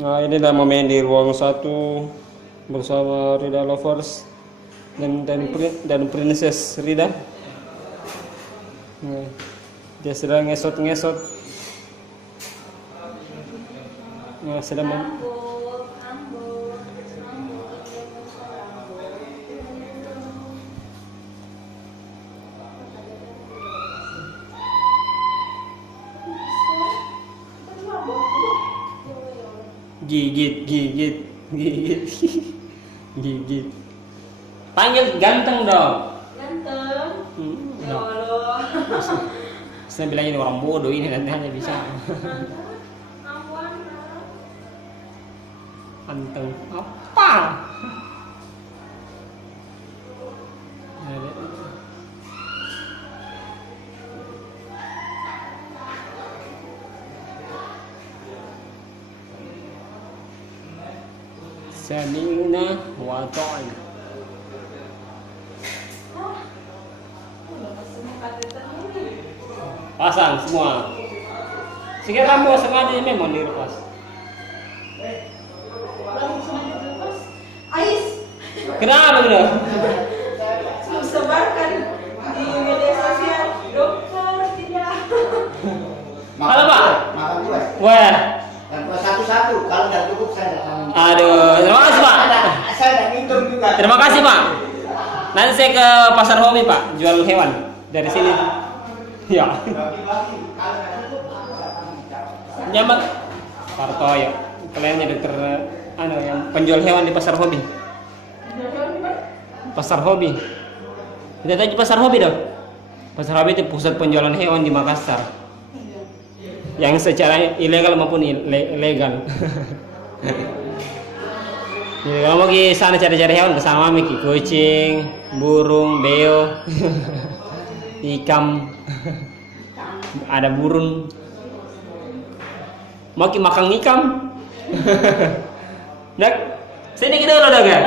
Nah, ini udah mau main di ruang satu bersama Rida Lovers dan Princess Rida. Nah, dia sedang ngesot-ngesot. Nah, sedang gigit. Panggil ganteng dong. Ganteng. Ya No. Allah. Saya bilang ini orang bodoh ini nanti hanya bisa. Ganteng apa? Samina wa ta'ala. Pasang semua. Sehingga kamu sengaja memang dilepas. Ais. Kenapa gitu? Sebarkan di media sosial. Dokter tidak. Halo Pak. Makan dua. Wah. Dan dua satu-satu. Kalau nggak cukup saya datang. Aduh, terima kasih Pak. Saya udah ngitung juga. Terima kasih Pak. Nanti saya ke pasar Hobi Pak, jual hewan dari sini. Ya. Nyaman. Partoyo. Kliennya dokter yang penjual hewan di pasar Hobi. Pasar Hobi. Kita tadi pasar Hobi dong. Pasar Hobi itu pusat penjualan hewan di Makassar. Yang secara ilegal maupun legal. Jadi kalau mau ke sana cari-cari hewan ke sana mami, kucing, burung, beo, ikan, ada burung. Mau makan ikan? Nak, sini kita dulu dong ya.